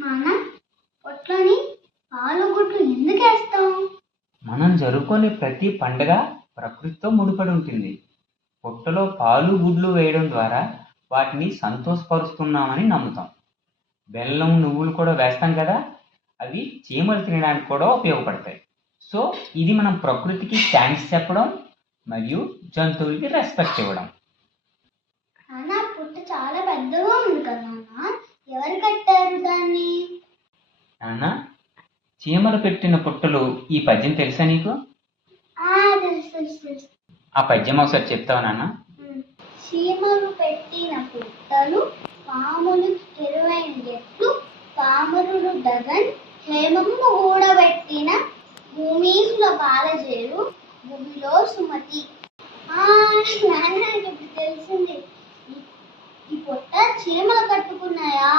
నాన్న పొట్లని ఎందుకు మనం జరుపుకునే ప్రతి పండుగ ప్రకృతితో ముడిపడి ఉంటుంది. పుట్టలో పాలు గుడ్లు వేయడం ద్వారా వాటిని సంతోషపరుస్తున్నామని నమ్ముతాం. బెల్లం నువ్వులు కూడా వేస్తాం కదా అవి చీమలు తినడానికి కూడా ఉపయోగపడతాయి. సో ఇది మనం ప్రకృతికి థ్యాంక్స్ చెప్పడం మరియు జంతువులకి రెస్పెక్ట్ ఇవ్వడం. పుట్ట చాలా పెద్దగా ఉంది కదా నాన్న ఎవరు కట్టారు దాన్ని నాన్న చీమలు పెట్టిన పుట్టలు ఈ పద్యం తెలుసా నీకు? ఆ పద్యం ఒకసారి చెప్తావా నాన్న. చీమలు పెట్టిన పుట్టలు పాములు ఇరవైన ఎట్లు పామరుడు డగన్ హేమము కూడబెట్టిన భూమీసుల బాలజేరు భూమిలో సుమతి. నాన్న ఇప్పుడు తెలిసింది. ఈ పుట్ట చీమలు కట్టుకున్నాయా?